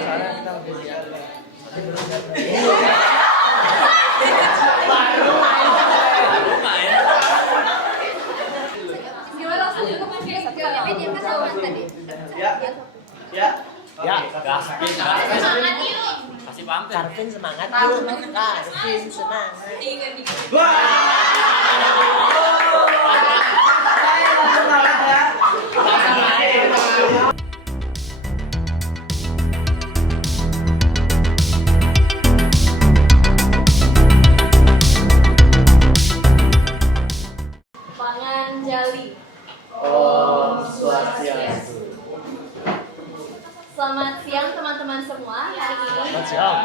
soalnya kita udah siap. Semangat yuk. Kasih pamper. Karvin semangat yuk. Karvin semangat. Pangan Jali. Om Swastiastu. Selamat siang teman-teman semua. Hari ini Selamat siang.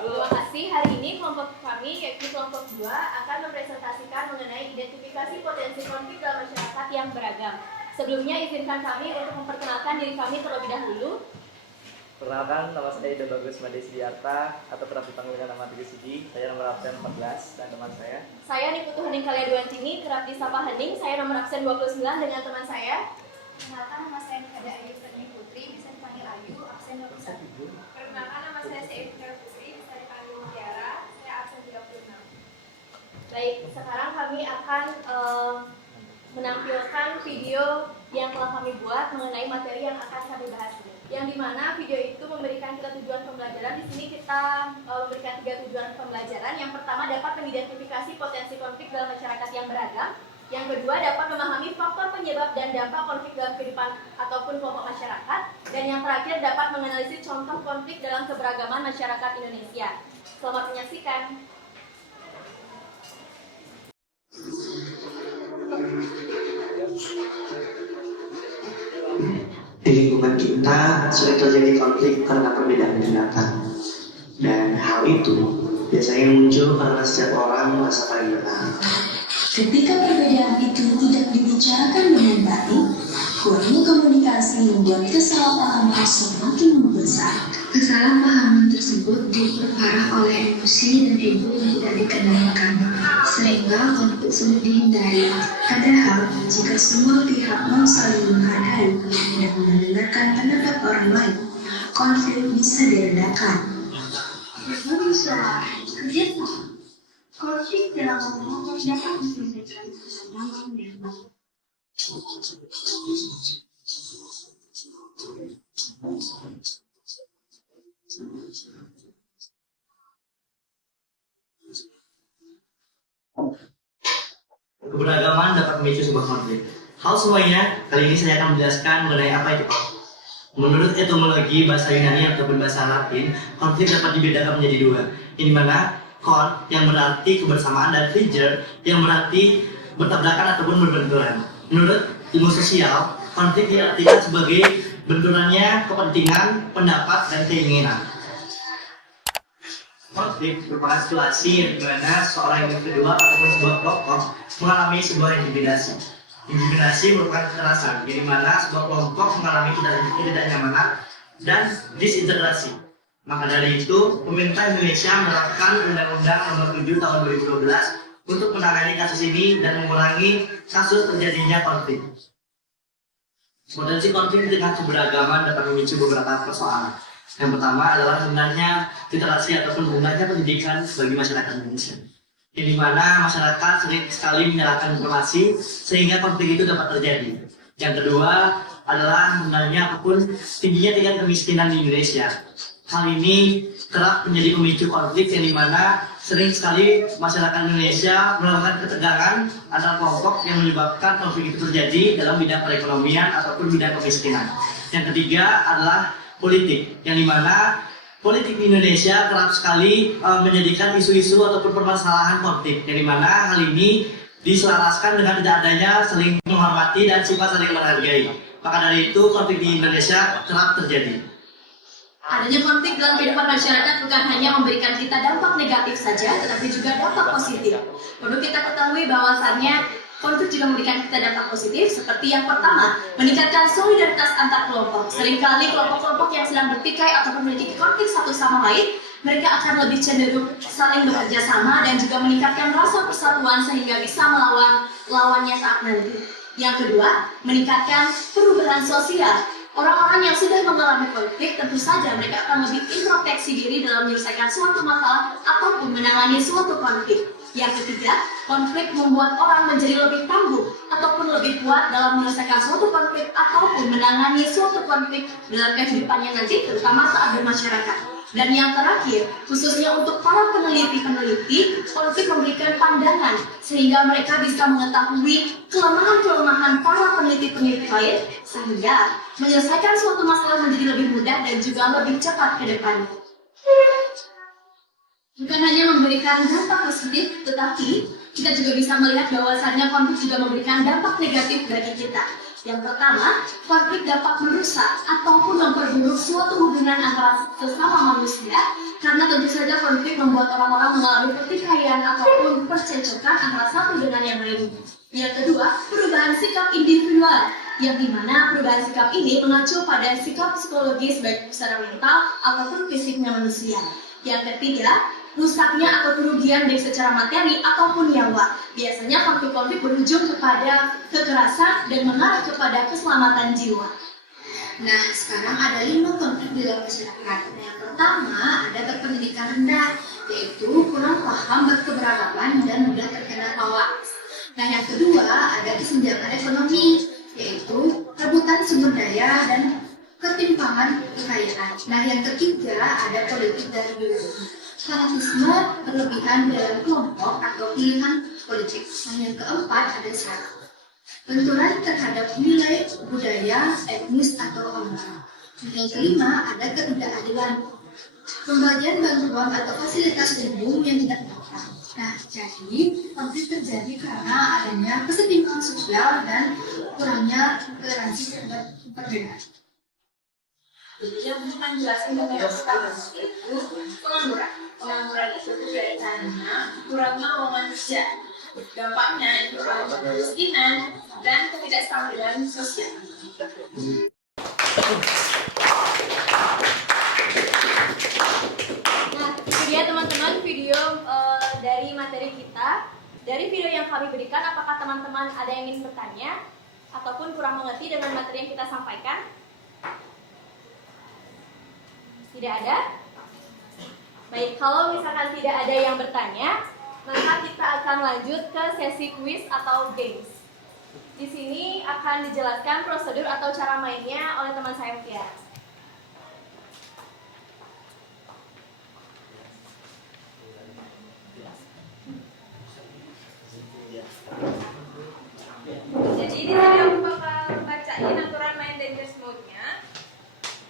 terima kasih. Hari ini kelompok kami yaitu kelompok 2 akan mempresentasikan mengenai identifikasi potensi konflik dalam masyarakat yang beragam. Sebelumnya izinkan kami untuk memperkenalkan diri kami terlebih dahulu. Perkenalkan, nama saya Ida Bagus Made Sidiarta atau kerap dipanggil dengan nama Teguh Sidi. Saya nomor absen 14 dan teman saya. Saya Niputu Hening Kaliaduantini, kerap disapa Hening. Saya nomor absen 29 dengan teman saya. Perkenalkan, nama saya Nikada Ayu Ferdini Putri, bisa dipanggil Ayu, absen 21. Perkenalkan, nama saya Syefikar Putri, bisa dipanggil Mutiara, saya absen 36. Baik, sekarang kami akan menampilkan video yang telah kami buat mengenai materi yang akan kami bahas ini. Yang dimana video itu memberikan kita tujuan pembelajaran. Di sini kita memberikan 3 tujuan pembelajaran. Yang pertama, dapat mengidentifikasi potensi konflik dalam masyarakat yang beragam. Yang kedua, dapat memahami faktor penyebab dan dampak konflik dalam kehidupan ataupun kelompok masyarakat. Dan yang terakhir, dapat menganalisis contoh konflik dalam keberagaman masyarakat Indonesia. Selamat menyaksikan. Di lingkungan kita sering terjadi konflik karena perbedaan pendapat, dan hal itu biasanya muncul karena setiap orang merasa paling benar. Ketika perbedaan itu tidak dibicarakan dengan baik, kurangnya komunikasi membuat kesalahpahaman semakin membesar. Kesalahpahaman tersebut diperparah oleh emosi dan ego yang tidak dikendalikan, sehingga konflik sulit dihindari. Padahal, jika semua pihak mau saling menghargai dan mendengarkan pendapat orang lain, konflik bisa diredakan. Berbagai soal kerjasama, konflik dalam hubungan dapat diselesaikan dalam dialog. Keberagaman dapat memicu sebuah konflik. Halo semuanya, kali ini saya akan menjelaskan mengenai apa itu konflik. Menurut etimologi bahasa Yunani ataupun bahasa Latin, konflik dapat dibedakan menjadi 2. Ini mana kon yang berarti kebersamaan dan fliger yang berarti bertabrakan ataupun berbenturan. Menurut ilmu sosial, konflik diartikan sebagai benturannya kepentingan, pendapat, dan keinginan. Konflik merupakan situasi di mana seorang yang kedua ataupun sebuah kelompok mengalami sebuah intimidasi. Intimidasi merupakan kekerasan, di mana sebuah kelompok mengalami ketidaknyamanan dan disintegrasi. Maka dari itu, pemerintah Indonesia menerapkan Undang-Undang Nomor 7 Tahun 2012 untuk menangani kasus ini dan mengurangi kasus terjadinya konflik. Potensi konflik dengan keberagaman dapat memicu beberapa persoalan. Yang pertama adalah rendahnya literasi ataupun rendahnya pendidikan bagi masyarakat Indonesia. Di mana masyarakat sering sekali menyalahkan informasi sehingga konflik itu dapat terjadi. Yang kedua adalah rendahnya ataupun tingginya tingkat kemiskinan di Indonesia. Hal ini kerap menjadi pemicu konflik yang dimana sering sekali masyarakat Indonesia melakukan ketegangan antar kelompok yang menyebabkan konflik itu terjadi dalam bidang perekonomian ataupun bidang kemiskinan. Yang ketiga adalah politik, yang dimana politik di Indonesia kerap sekali menjadikan isu-isu ataupun permasalahan konflik, yang dimana hal ini diselaraskan dengan tidak adanya saling menghormati dan sifat saling menghargai. Maka dari itu konflik di Indonesia kerap terjadi. Adanya konflik dalam kehidupan masyarakat bukan hanya memberikan kita dampak negatif saja, tetapi juga dampak positif. Perlu kita ketahui bahwasannya konflik juga memberikan kita dampak positif, seperti yang pertama, meningkatkan solidaritas antar kelompok. Seringkali kelompok-kelompok yang sedang bertikai atau memiliki konflik satu sama lain, mereka akan lebih cenderung saling bekerja sama dan juga meningkatkan rasa persatuan sehingga bisa melawan lawannya saat nanti. Yang kedua, meningkatkan perubahan sosial. Orang-orang yang sudah mengalami konflik tentu saja mereka akan lebih introspeksi diri dalam menyelesaikan suatu masalah ataupun menangani suatu konflik. Yang ketiga, konflik membuat orang menjadi lebih tangguh ataupun lebih kuat dalam menyelesaikan suatu konflik ataupun menangani suatu konflik dalam kehidupannya nanti, terutama saat bermasyarakat. Dan yang terakhir, khususnya untuk para peneliti-peneliti, konflik memberikan pandangan sehingga mereka bisa mengetahui kelemahan-kelemahan para peneliti-peneliti lain sehingga menyelesaikan suatu masalah menjadi lebih mudah dan juga lebih cepat ke depannya. Bukan hanya memberikan dampak positif, tetapi kita juga bisa melihat bahwasannya konflik juga memberikan dampak negatif bagi kita. Yang pertama, konflik dapat merusak ataupun memperburuk suatu hubungan antara sesama manusia karena tentu saja konflik membuat orang-orang mengalami pertikaian ataupun percecokan antara satu dengan yang lain. Yang kedua, perubahan sikap individual, yang dimana perubahan sikap ini mengacu pada sikap psikologis baik secara mental ataupun fisiknya manusia. Yang ketiga, rusaknya atau kerugian baik secara materi ataupun nyawa. Biasanya konflik-konflik berujung kepada kekerasan dan mengarah kepada keselamatan jiwa. Nah, sekarang ada 5 konflik di dalam masyarakat. Yang pertama, ada berpendidikan rendah, yaitu kurang paham berkeberagaman dan mudah terkena hoaks. Nah, yang kedua, ada kesenjangan ekonomi, yaitu rebutan sumber daya dan ketimpangan kekayaan. Nah, yang ketiga, ada politik dan ideologi, fanatisme berlebihan dalam kelompok atau pilihan politik. Nah, yang keempat, ada syarat, benturan terhadap nilai budaya, etnis atau agama. Yang kelima, ada ketidakadilan, pembagian bantuan atau fasilitas umum yang tidak merata. Nah, jadi konflik terjadi karena adanya kesetimpangan sosial dan kurangnya toleransi terhadap perbedaan. Yang menjelaskan mengenai konflik itu pengangguran. Pengangguran itu kaitannya kurangnya uang manusia. Dampaknya itu kemiskinan dan ketidakstabilan sosial. Nah, itu dia teman-teman video dari materi kita. Dari video yang kami berikan, apakah teman-teman ada yang ingin bertanya ataupun kurang mengerti dengan materi yang kita sampaikan? Tidak ada? Baik, kalau misalkan tidak ada yang bertanya, maka kita akan lanjut ke sesi quiz atau games. Di sini akan dijelaskan prosedur atau cara mainnya oleh teman saya, Tiara. Jadi di sini aku bakal bacain aturan main Dangerous Mode-nya.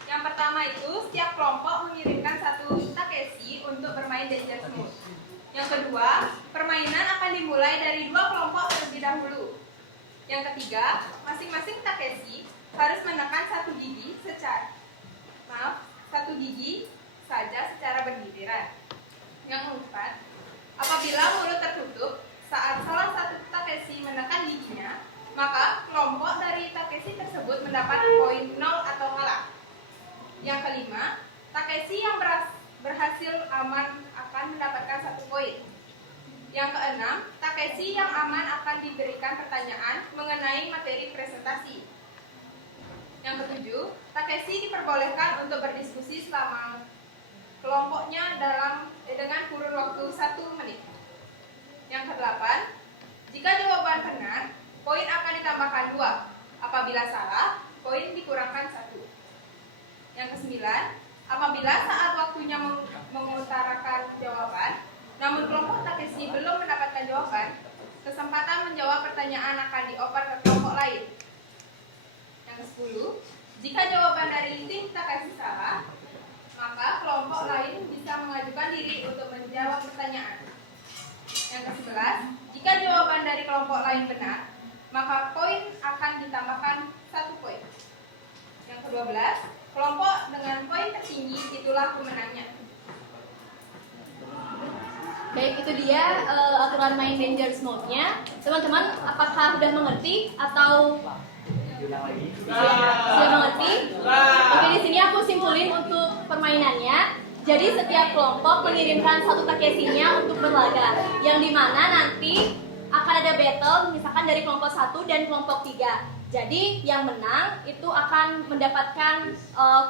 Yang pertama itu, setiap kelompok mengirimkan satu Takeshi untuk bermain Dangerous Mode. Yang kedua, permainan akan dimulai dari 2 kelompok terlebih dahulu. Yang ketiga, masing-masing Takeshi harus menekan satu gigi saja secara bergiliran. Yang keempat, apabila mulut tertutup saat salah satu Takeshi menekan giginya, maka kelompok dari Takeshi tersebut mendapat poin 0 atau kalah. Yang kelima, Takeshi yang berhasil aman akan mendapatkan 1 poin. Yang keenam, Takeshi yang aman akan diberikan pertanyaan mengenai materi presentasi. Yang ketujuh, Takeshi diperbolehkan untuk berdiskusi selama kelompoknya dengan kurun waktu 1 menit. Yang kedelapan, jika jawaban benar, poin akan ditambahkan 2. Apabila salah, poin dikurangkan 1. Yang kesembilan, apabila saat waktunya mengutarakan jawaban, namun kelompok Takeshi belum mendapatkan jawaban, kesempatan menjawab pertanyaan akan dioper ke kelompok lain. Yang ke-10, jika jawaban dari tim Takeshi salah, maka kelompok lain bisa mengajukan diri untuk menjawab pertanyaan. Yang ke-11, jika jawaban dari kelompok lain benar, maka poin akan ditambahkan 1 poin. Yang ke-12, kelompok dengan poin tertinggi itulah pemenangnya. Baik, itu dia aturan main Dangerous Mode-nya. Teman-teman, apakah sudah mengerti atau sudah mengerti? Oke, di sini aku simpulin untuk permainannya. Jadi setiap kelompok mengirimkan 1 Takeshi-nya untuk berlaga, yang dimana nanti akan ada battle, misalkan dari kelompok 1 dan kelompok 3. Jadi yang menang itu akan mendapatkan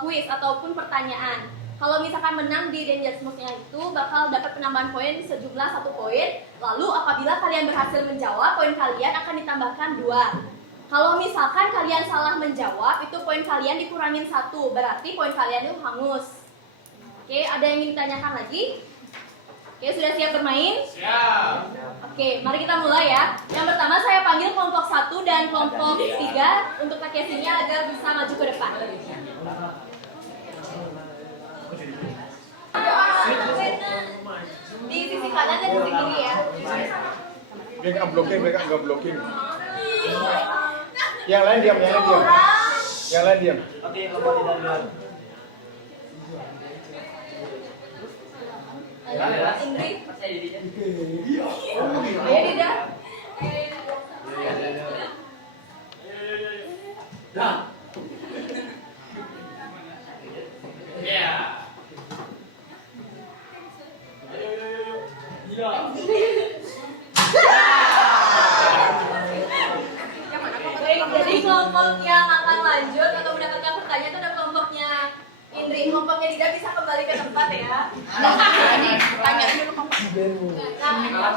kuis ataupun pertanyaan. Kalau misalkan menang di Rangers Moose-nya itu bakal dapat penambahan poin sejumlah 1 poin. Lalu apabila kalian berhasil menjawab, poin kalian akan ditambahkan 2. Kalau misalkan kalian salah menjawab, itu poin kalian dikurangin 1. Berarti poin kalian itu hangus. Oke, ada yang ingin ditanyakan lagi? Oke, sudah siap bermain? Siap. Oke, mari kita mulai ya. Yang pertama saya panggil kelompok 1 dan kelompok 3 untuk Takeshinya agar bisa maju ke depan. Di sisi kanan dan sisi kiri ya. Dia nggak blocking, mereka nggak blocking. Yang lain diam, yang lain diam. Yang lain diam. Oke, kelompok tidak duluan. Indri. Ayo Dida. Baik, jadi kelompok yang akan lanjut atau mendapatkan pertanyaan itu ada kelompoknya Indri. Kelompoknya Dida bisa kembali ke tempat ya. Tanya dulu kelompoknya. Nah,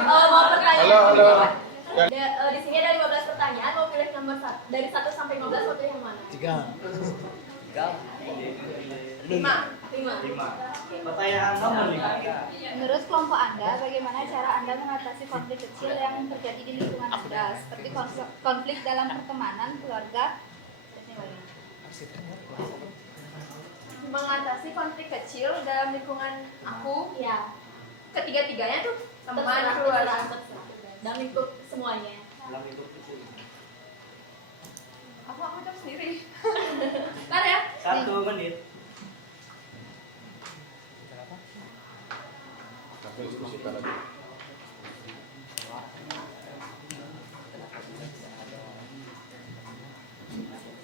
mau pertanyaan. Halo. Di sini ada 15 pertanyaan, mau pilih nomor 1 dari 1 sampai 15 mau pilih yang mana? 5. Pertanyaan nomor 5. Menurut kelompok Anda, bagaimana cara Anda mengatasi konflik kecil yang terjadi di lingkungan Anda, seperti konflik dalam pertemanan, keluarga, dan yang lain? Mengatasi konflik kecil dalam lingkungan aku, Ya, ketiga-tiganya tuh teman, Terserah, keluarga, terserah. dan lingkup semuanya. Dalam lingkup kecil. Aku jawab sendiri. Kan ya? 1 menit. Sampai diskusikan lagi.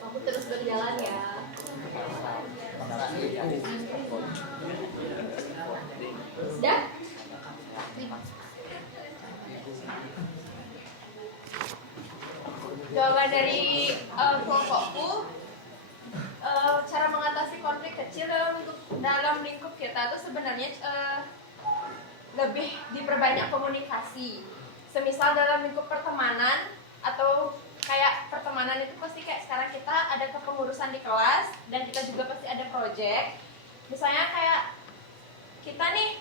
Aku terus berjalan ya. Sudah? Jawaban dari kelompokku, cara mengatasi konflik kecil dalam lingkup kita itu sebenarnya lebih diperbanyak komunikasi. Semisal dalam lingkup pertemanan atau kayak pertemanan itu pasti kayak sekarang kita ada kepengurusan di kelas dan kita juga pasti ada project. Misalnya kayak kita nih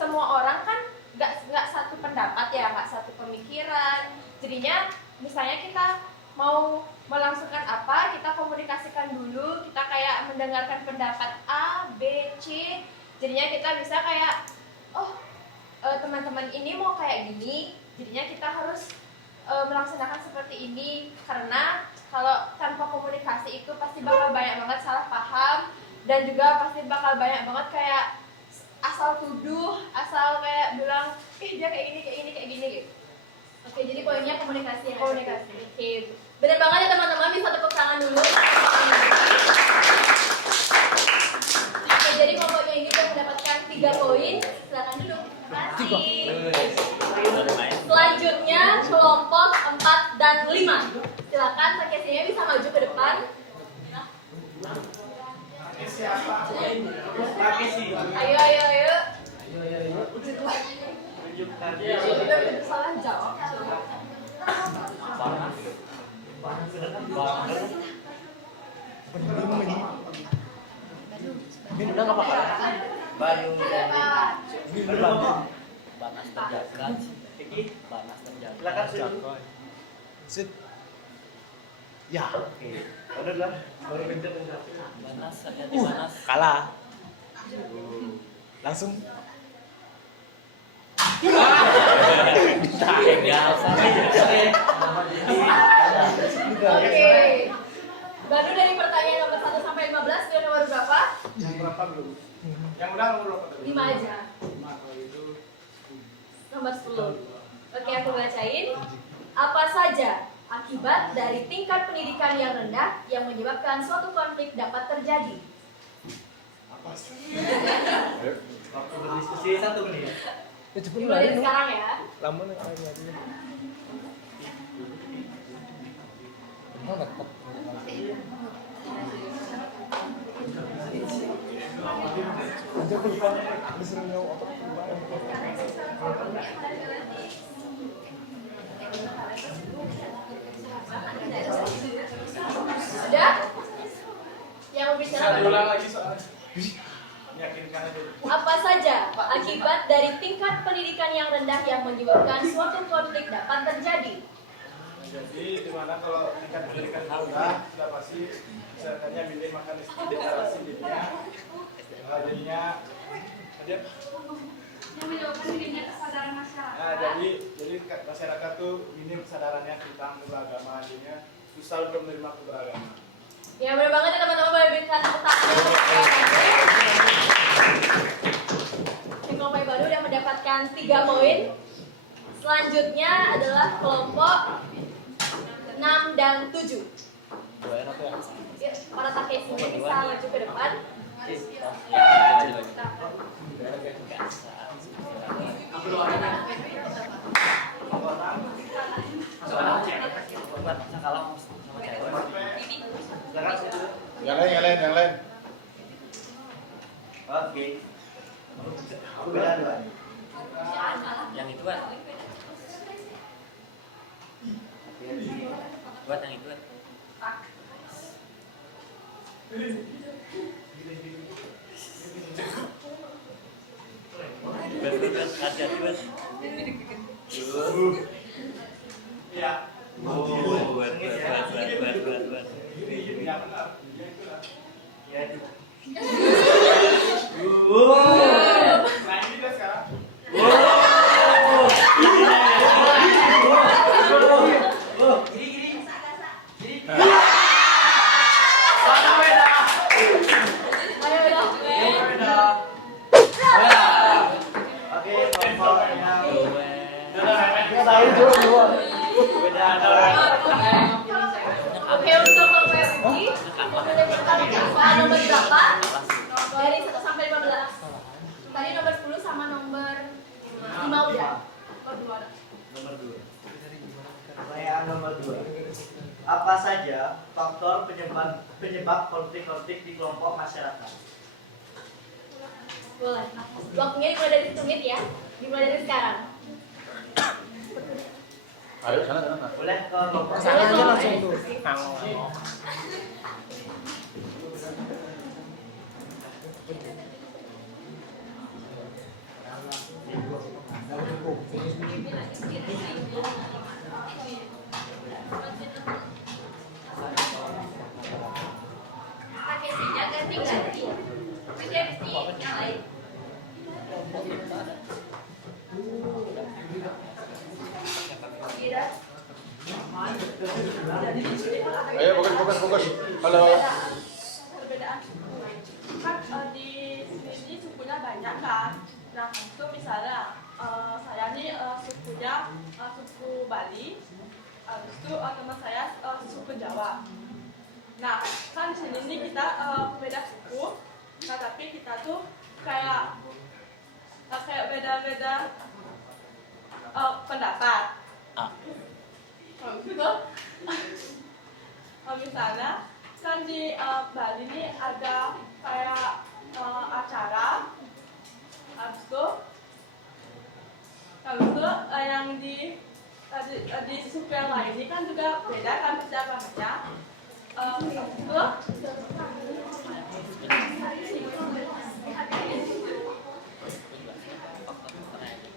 semua orang kan nggak satu pendapat ya, nggak satu pemikiran. Jadinya misalnya kita mau melangsungkan apa, kita komunikasikan dulu, kita kayak mendengarkan pendapat A, B, C. Jadinya kita bisa kayak, teman-teman ini mau kayak gini, jadinya kita harus melaksanakan seperti ini. Karena kalau tanpa komunikasi itu pasti bakal banyak banget salah paham, dan juga pasti bakal banyak banget kayak asal tuduh, asal kayak bilang, dia kayak gini gitu. Oke, jadi poinnya komunikasi ya. Komunikasi. Oke, benar banget ya teman-teman, bisa tepuk tangan dulu. Oke, jadi kelompoknya ini sudah mendapatkan 3 poin. Silakan dulu. Terima kasih. Selanjutnya kelompok 4 dan 5. Silakan Takeshinya bisa maju ke depan. Ayo. Salah jawab. Baru Banas terjaga. Banas terjaga. silakan dulu. Sit. Ya. Oke. Udah lah. Baru bentar. Banas, hati-hati banas. Kalah. Langsung. Oke. Baru dari pertanyaan nomor 1 sampai 15 sudah nomor berapa? Yang berapa belum? Yang udah nomor berapa? 5 aja. Nomor 10. Oke, aku bacain. Apa saja akibat dari tingkat pendidikan yang rendah yang menyebabkan suatu konflik dapat terjadi? Apa sih? Waktu berdiskusi 1 menit. Dimulai dari sekarang ya. Lama nih kayaknya. Sudah? Yang berbicara Ulang lagi soalnya. Meyakinkan aja. apa saja akibat dari tingkat pendidikan yang rendah yang menyebabkan suatu konflik dapat terjadi? Jadi dimana kalau tingkat pendidikan rendah sudah pasti masyarakatnya milih makan deklarasi dirinya. Jadinya aja. Yang menyebabkan minimnya kesadaran masyarakat. Nah, jadi masyarakat tuh minim kesadarannya tentang keberagaman, jadinya susah untuk menerima keberagaman. Ya benar banget ya teman-teman, boleh berikan tepuk tangan untuk kelompok Ibanu udah mendapatkan 3 poin. Selanjutnya adalah kelompok 6 dan 7. Ya, para Takesinya bisa maju ke depan. Yang lain. Oke. Aku beda dua. Yang itu kan? Buat yang itu kan? Hati-hati buat. Iya. Buat. Ya benar. Ya itulah. Ya. Nah ini dia sekarang. Oke, kelompok yang Oke, untuk kelompok yang ini, nomor berapa? Dari 1 sampai 15. Tadi nomor 10 sama nomor 5 udah. nomor 2. Pertanyaan nomor 2. Apa saja faktor penyebab konflik-konflik di kelompok masyarakat? Boleh. Waktunya dimulai dari 1 menit ya. Dimulai dari sekarang. Ayo sana. Boleh ke kelompok Boleh sana. langsung tuh. Takesinya ganti-ganti. Ganti yang lain. Ayo fokus. Halo. Perbedaan suku kan di sini sukunya banyak kan. Nah itu misalnya saya nih sukunya suku Bali, habis itu teman saya suku Jawa. Nah kan di sini nih kita beda suku, nah tapi kita tuh kayak beda-beda pendapat. Habis itu misalnya kan di Bali ini ada kayak acara, habis itu yang di suku yang lain ini kan juga beda kan persiapannya.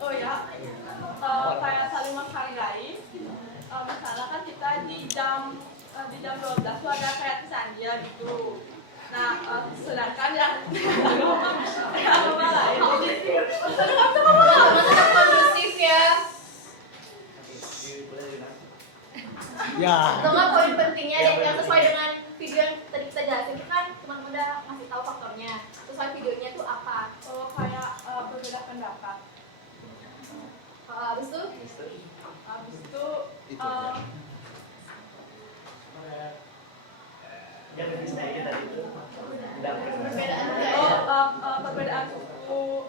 Oh ya, kayak saling menghargai. Misalnya kan kita di jam 12 tuh ada kayak kesandia gitu. Nah, sedangkan yang agama lain Tetap kondusif ya. Ya. Atau nggak poin pentingnya yang sesuai dengan video yang tadi kita jelasin itu kan teman-teman udah ngasih tahu faktornya. Sesuai videonya tuh apa? kayak berbeda pendapat. Habis itu Habis itu Yang lebih sedikit tadi itu. perbedaan budaya. perbedaan suku,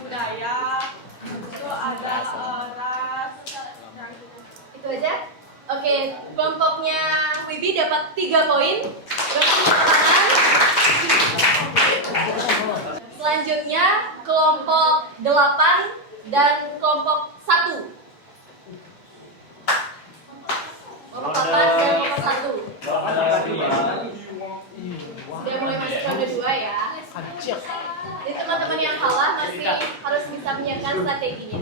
budaya, itu ada ras, yang gitu. Itu aja. Oke, kelompoknya Wibi Sidi dapat 3 poin. Selanjutnya kelompok 8 dan kelompok 1. Kelompok 8 dan kelompok 1. Sudah mulai masuk ronde 2 ya. Jadi teman-teman yang kalah masih harus bisa menyiapkan strateginya.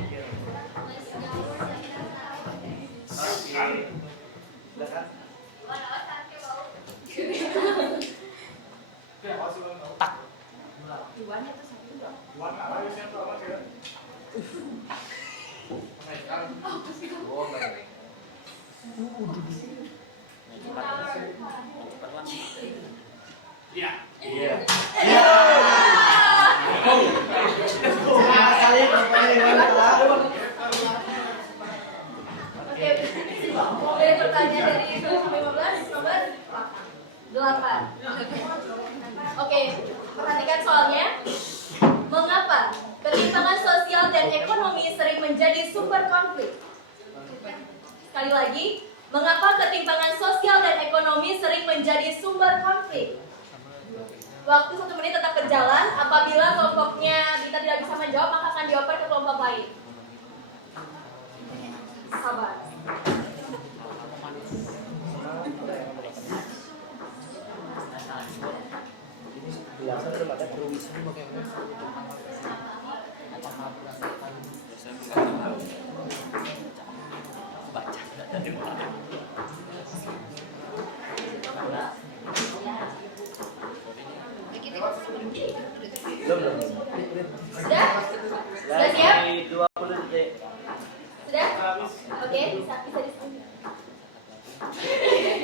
Oke, dari pertanyaan dari 15 nomor 8. Oke, perhatikan soalnya. Mengapa ketimpangan sosial dan ekonomi sering menjadi sumber konflik? Sekali lagi, mengapa ketimpangan sosial dan ekonomi sering menjadi sumber konflik? Waktu 1 menit tetap berjalan. Apabila kelompoknya kita tidak bisa menjawab, maka akan dioper ke kelompok lain. Sabar. Sudah? Sudah siap? 20 detik. Sudah? Oke, bisa disetting. 10,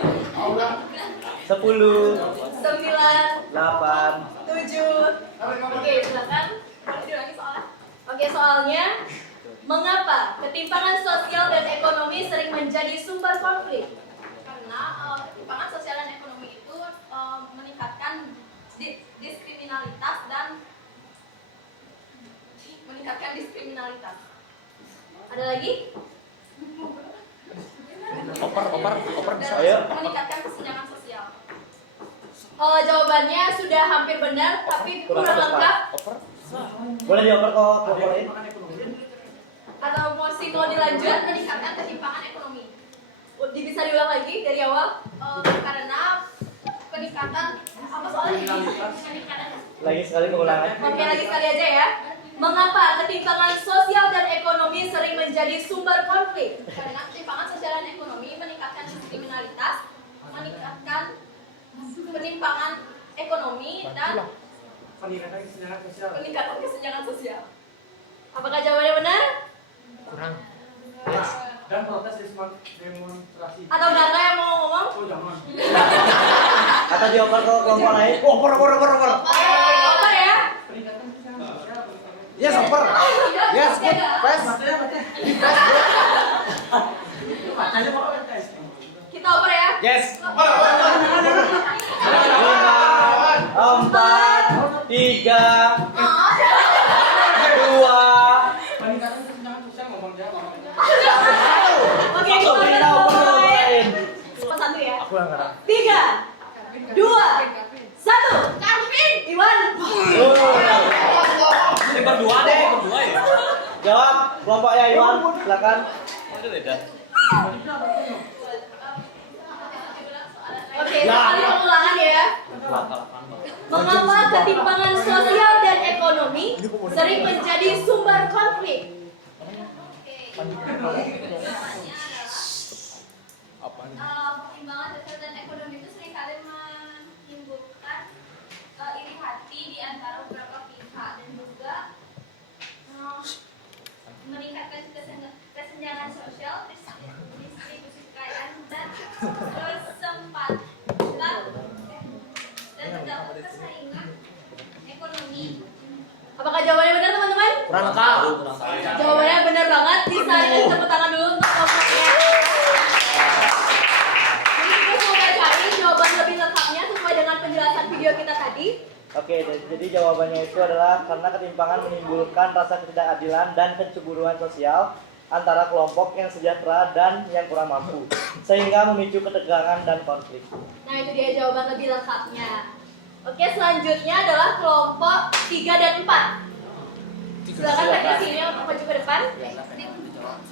9, 8. 7. Oke, silakan. Ulangi soalnya. Oke, soalnya mengapa ketimpangan sosial dan ekonomi sering menjadi sumber konflik? Karena ketimpangan sosial dan ekonomi itu meningkatkan diskriminalitas dan Ada lagi? Oper bisa. Ayo. meningkatkan kesenjangan sosial. Jawabannya sudah hampir benar, tapi kurang lengkap. Boleh dioper ke kelompok lain? Atau mau dilanjut? Meningkatkan ketimpangan ekonomi. Bisa diulang lagi dari awal? Karena peningkatan apa soalnya? Lagi sekali pengulangan. Oke, lagi sekali aja ya. Mengapa ketimpangan sosial dan ekonomi sering menjadi sumber konflik? Karena ketimpangan sosial dan ekonomi meningkatkan diskriminalitas, meningkatkan penimpangan ekonomi dan peningkatan kesenjangan sosial. Apakah jawabannya benar? Kurang. Dan protes demonstrasi. Atau enggak yang mau ngomong? Oh jangan. Atau dioper ke kelompok lain? Oper. Oper ya? Yes, oper. Yes, Pes. Kita oper ya? Yes. 5, 4, 3, 2. Peningkatan kesenjangan sosial ngomong jawab. Oke, kita mulai. Satu ya. 3, 2, 1. Karvin, Iwan. Berdua ya. Jawab kelompoknya Iwan, silakan. Oke, sekali pengulangan ya. Mengapa ketimpangan sosial dan ekonomi sering menjadi sumber konflik? Pertimbangan sosial dan ekonomi itu seringkali menimbulkan iri hati di antara beberapa pihak dan juga meningkatkan kesenjangan sosial, distribusi kekayaan dan kesempatan dan terdapat persaingan ekonomi. Apakah jawabannya benar teman-teman? Kurang lengkap. Jawabannya benar banget. Bisa dengan tepuk tangan dulu untuk kelompoknya. Jadi kita coba cari jawaban lebih lengkapnya sesuai dengan penjelasan video kita tadi. Oke, jadi jawabannya itu adalah karena ketimpangan menimbulkan rasa ketidakadilan dan kecemburuan sosial antara kelompok yang sejahtera dan yang kurang mampu, sehingga memicu ketegangan dan konflik. Nah, itu dia jawaban lebih lengkapnya. Oke, selanjutnya adalah kelompok 3 dan 4. Silakan teknisi ini untuk maju ke depan.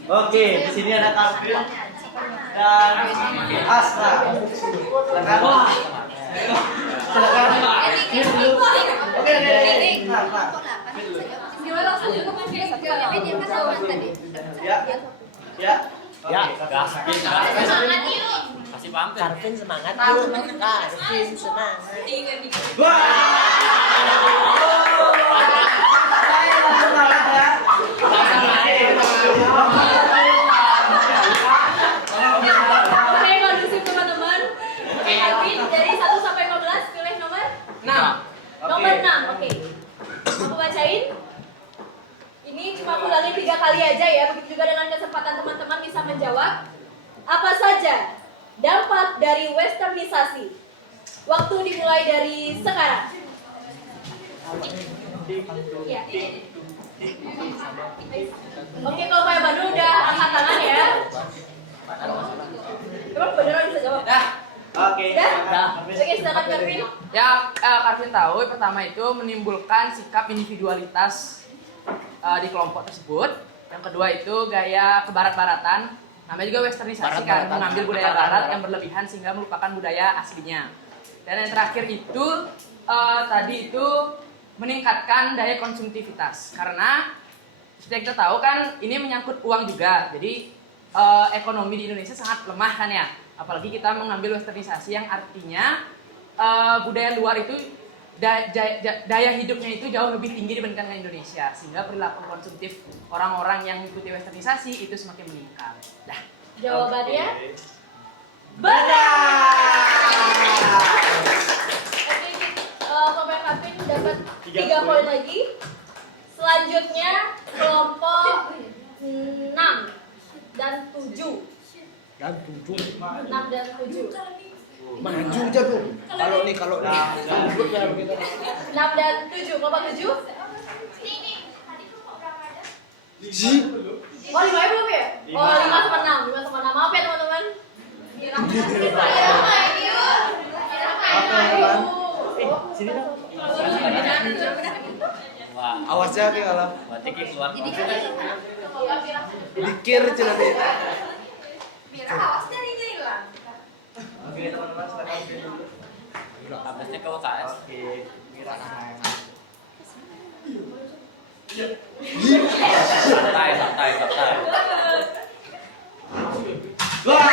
Oke, di sini ada Calvin dan Asna. Silakan. Silakan. Oke. Nah. Gimana langsung Ya. Ya. Ya, Gas. semangat yuk. kasih pamit. Karvin semangat yuk. Karvin semangat. Wah. Oke, kondusif teman-teman. Calvin dari 1 sampai 15 pilih nomor 6. nomor 6. Oke. Aku bacain. Ini cuma aku ulangin 3 kali aja ya. Begitu juga dengan kesempatan teman-teman bisa menjawab. Apa saja dampak dari westernisasi? Waktu dimulai dari sekarang. Ya. Oke, kalau kayak Bandung udah angkat tangan ya. Emang beneran bisa jawab? Oke. Udah? Oke, silakan Calvin. Ya, Calvin tahu pertama itu menimbulkan sikap individualitas di kelompok tersebut. Yang kedua itu gaya kebarat-baratan, namanya juga westernisasi kan, mengambil budaya barat yang berlebihan sehingga melupakan budaya aslinya. Dan yang terakhir itu tadi itu meningkatkan daya konsumtivitas, karena seperti kita tahu kan ini menyangkut uang juga. Jadi ekonomi di Indonesia sangat lemah kan ya, apalagi kita mengambil westernisasi yang artinya budaya luar itu daya hidupnya itu jauh lebih tinggi dibandingkan dengan Indonesia, sehingga perilaku konsumtif orang-orang yang mengikuti westernisasi itu semakin meningkat. Dah. Jawabannya benar. Oke, Calvin dapat 3 poin lagi. Selanjutnya kelompok 6 dan 7. 6 dan 7. Maju aja tuh. Kalau nih 6 6 dan 7, kelompok 7. Oh, 5 ya belum ya? Oh, 5 sama 6, 5 sama 6. Maaf ya teman-teman. Sini dong. Awas ya kalau Berarti keluar. dikir celana. Mira, awas jarinya hilang. Oke, teman-teman silakan pilih dulu. Habisnya ke UKS. Oke, Mira aman. Santai. Wah.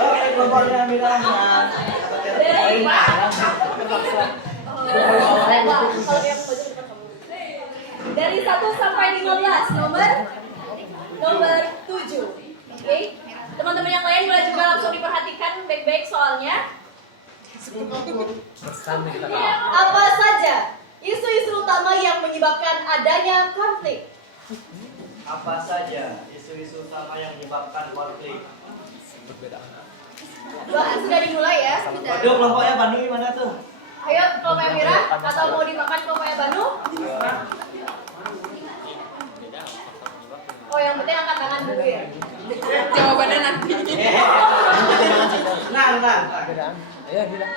Oke, kelompoknya Mira aman. Dari 1 sampai 15, nomor 7. Oke. Teman-teman yang lain boleh juga langsung diperhatikan baik-baik soalnya. Apa saja isu-isu utama yang menyebabkan adanya konflik? Apa saja isu-isu utama yang menyebabkan konflik? Waktu sudah dimulai ya. Waduh, kelompoknya Bandung gimana tuh? Ayo, kelompoknya Mira atau mau dimakan kelompoknya Bandung? Oh, yang penting angkat tangan dulu ya. Jawabannya nanti. Nah. Ayo bilang.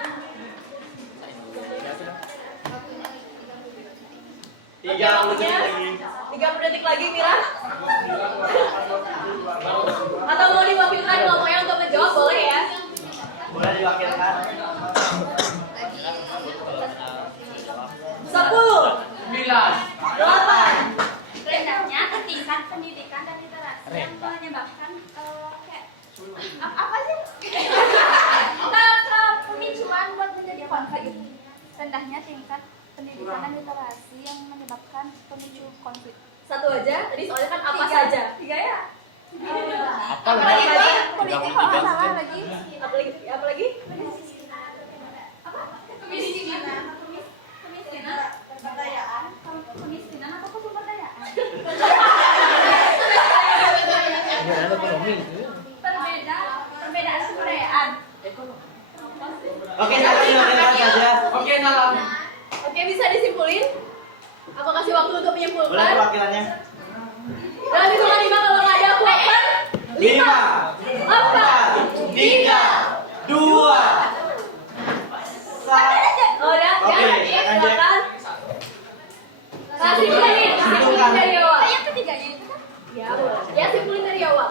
30 detik lagi. 30 detik lagi Mira. Atau mau diwakilkan kelompoknya untuk menjawab boleh ya. Boleh diwakilkan. 10, 9, 8. Rendahnya tingkat pendidikan dan literasi yang menyebabkan apa sih? Pemicuan buat menjadi konflik. Rendahnya tingkat pendidikan dan literasi yang menyebabkan pemicu konflik. Satu aja. Tadi soalnya kan apa saja. 3 ya? Apa lagi? Politik kalau nggak salah lagi. Apa lagi? Kemiskinan atau kepemberdayaan? Perbedaan kebudayaan. Oke, silakan diwakilkan saja. Oke, salam. Oke, bisa disimpulin? Aku kasih waktu untuk Boleh menyimpulkan. perwakilannya. Dalam hitungan 5 kalau nggak ada aku open. 5, 4, 3, 2, 1. Oh udah, Oke, ya, lanjut. silakan. Simpulin dari awal. Yang ketiganya itu kan? Ya, boleh. Ya, simpulin dari awal.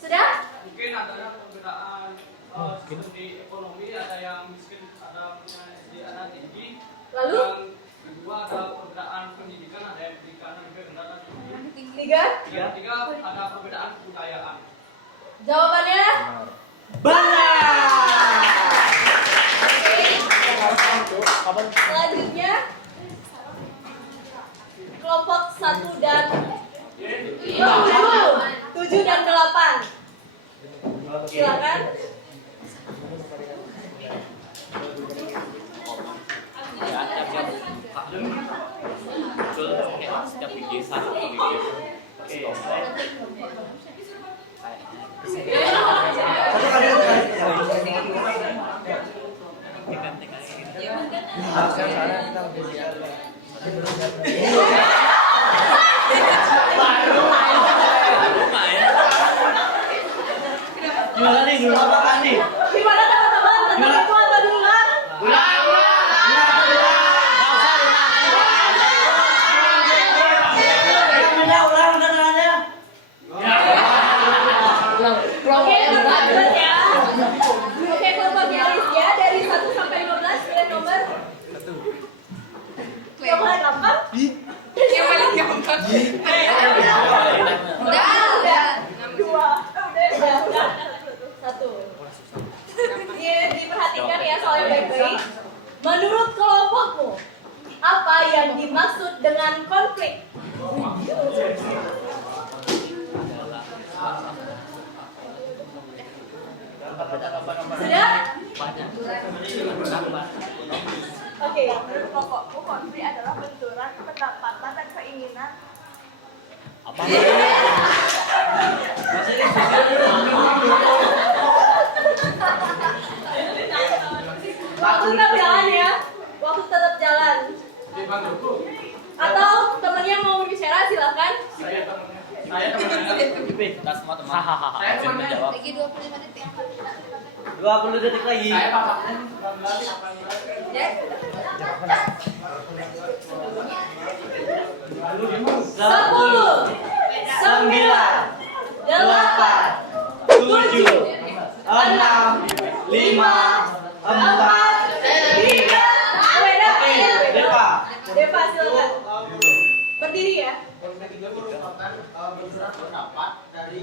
Sudah? Mungkin ada perbedaan studi ekonomi, ada yang miskin, ada punya SD, ada tinggi. Lalu? Yang kedua ada perbedaan pendidikan, ada yang pendidikan lebih rendah dan tinggi. 3. Yang ketiga ada perbedaan kebudayaan. Jawabannya? Selanjutnya kelompok 1 dan 7 dan 8. Silakan. Ya, setiap video satu video. Gimana nih? Dulu apa nih? Gimana teman-teman? Tentang itu atau duluan? Oke, lanjut ya. Oke, kelompoknya Rizya dari 1 sampai 15 pilih nomor. Yang paling gampang? Yang paling gampang. Udah. 2. Udah. 1. Diperhatikan ya soalnya baik-baik. Menurut kelompokmu, apa yang dimaksud dengan konflik? Sudah? Oke. Menurut kelompokku, konflik adalah benturan pendapatan dan keinginan. Waktu tetap jalan ya. Waktu tetap jalan. Atau temennya mau berbicara silakan. Kita semua teman. Saya menjawab. Lagi 25 menit ya. 20 detik lagi. Saya papaknya 10, 9, 8, 7, 6, 5, 4, 3. Depa silakan. Berdiri ya. Konflik itu merupakan benturan pendapat dari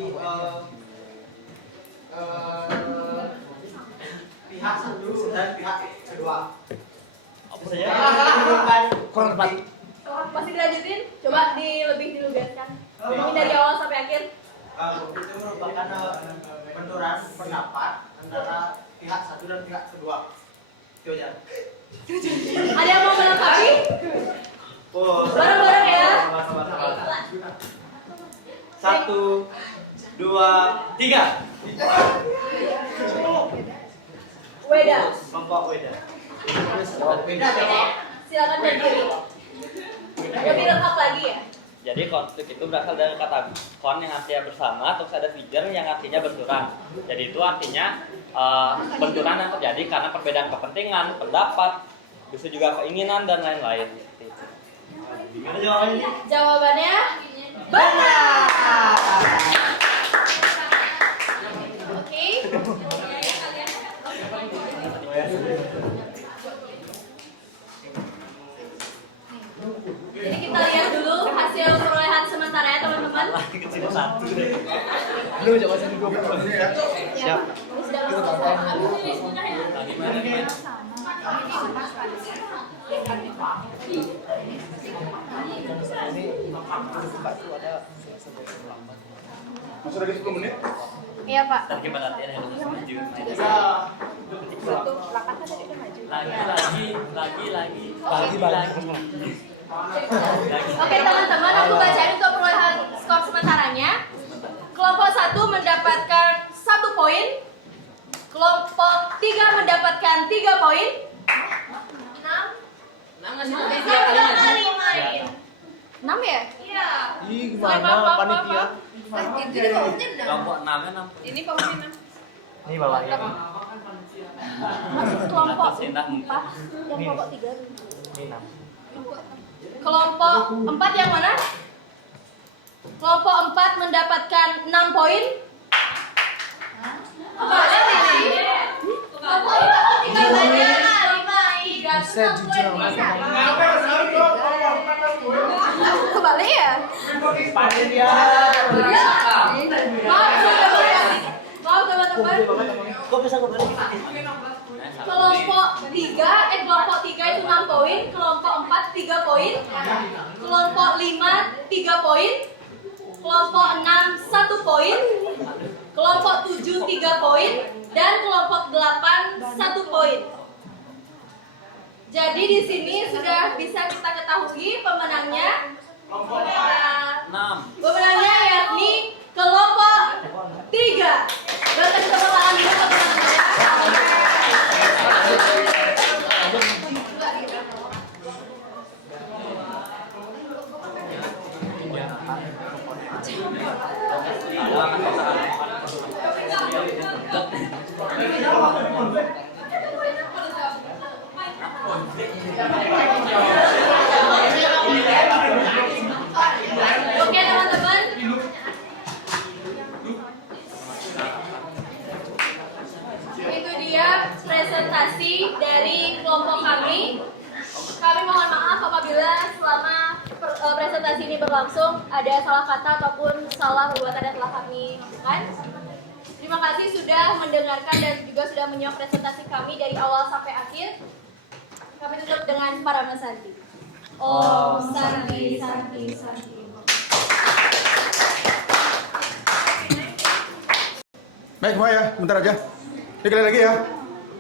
pihak satu dan pihak kedua. Konflik. Masih dilanjutin? Coba lebih dilugaskan. Ini dari awal sampai akhir. Konflik itu merupakan benturan pendapat antara pihak satu dan pihak kedua. Itu aja. Ada yang mau melengkapi? Bareng-bareng ya. 1, 2, 3. Weda. Kelompok Weda. Silakan berdiri. Lebih lengkap lagi ya. Jadi konflik itu berasal dari kata kon yang artinya bersama, terus ada figer yang artinya benturan. Jadi itu artinya benturan yang terjadi karena perbedaan kepentingan, pendapat, bisa juga keinginan dan lain-lain. Gimana jawabannya? Jawabannya benar. Oke. Jadi kita lihat dulu hasil perolehan sementara ya teman-teman. Kecil satu deh. Lu coba sini 20. Siap. Masuk lagi 10 menit? Iya Pak. Tadi berarti ada yang maju. Satu lapan kan tadi udah maju. Lagi. Oke teman-teman, aku bacain untuk perolehan skor sementaranya. Kelompok 1 mendapatkan 1 poin. Kelompok 3 mendapatkan 3 poin. 6 ngasih kali main. 6 ya? Iya. Ih, gimana panitia? Jadi pemimpin enam. Kelompok 6-nya 6. Ini pemimpin. Ini bawahnya. Masih kelompok Sinah. 4 dan kelompok 3. Ini 6. Kelompok 4 yang mana? Kelompok 4 mendapatkan 6 poin. Kembali ini. Kelompok 4 tinggal banyak. 5, 3, Bisa jujur sama kembali ya? panitia. Maaf teman-teman. Kok bisa kembali? Kelompok 3 itu 6 poin, kelompok 4 3 poin, kelompok 5 3 poin, kelompok 6 1 poin, kelompok 7 3 poin, dan kelompok 8 1 poin. Jadi di sini sudah bisa kita ketahui pemenangnya. Pemenangnya yakni kelompok 3. Berikan tepuk tangan dulu ke pemenangnya. Oke teman-teman. Itu dia presentasi dari kelompok kami. Kami mohon maaf apabila selama presentasi ini berlangsung ada salah kata ataupun salah perbuatan yang telah kami lakukan. Terima kasih sudah mendengarkan dan juga sudah menyimak presentasi kami dari awal sampai akhir. Kami tutup dengan Parama Santi. Om Santi Santi Santi. Baik semua ya, bentar aja. Dikali lagi ya,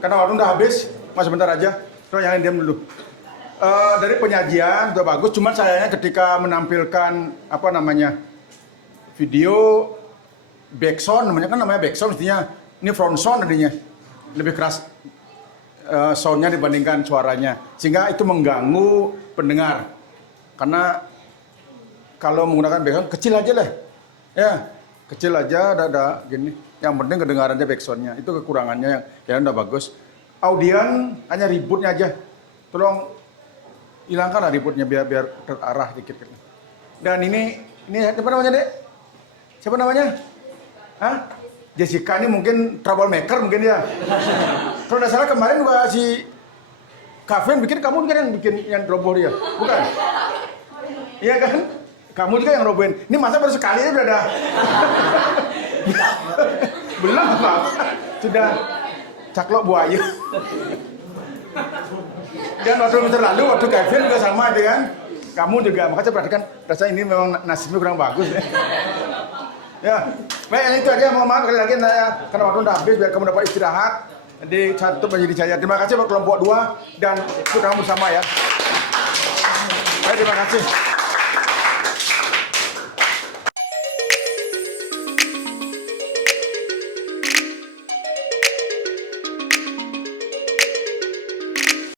karena waktu udah habis, masih bentar aja. Terus yang lain diam dulu. Dari penyajian udah bagus, cuman sayangnya ketika menampilkan apa namanya video backsound, namanya backsound, mestinya ini front sound tadinya lebih keras soundnya dibandingkan suaranya, sehingga itu mengganggu pendengar. Karena kalau menggunakan backsound kecil aja lah, ya kecil aja, ada gini. Yang penting kedengarannya backsoundnya, itu kekurangannya yang udah bagus. Audien hanya ributnya aja, tolong hilangkan ributnya biar terarah dikit. Dan ini siapa namanya dek? Siapa namanya? Hah? Jessica ini mungkin troublemaker mungkin ya. Kalau nggak salah kemarin juga si Kevin bikin, kamu kan yang bikin yang roboh dia, bukan? Iya kan? Kamu juga yang robohin. Ini masa baru sekali aja udah ada. Belum apa? Sudah caklok buaya. Dan waktu lalu, waktu Kevin juga sama itu kan. Kamu juga, makanya saya perhatikan, rasanya ini memang nasibnya kurang bagus ya. Ya, baik itu aja, mohon maaf sekali lagi karena waktu udah habis, biar kamu dapat istirahat. Jadi satu menjadi saya. Terima kasih buat kelompok 2 dan kita bersama ya. Baik, terima kasih.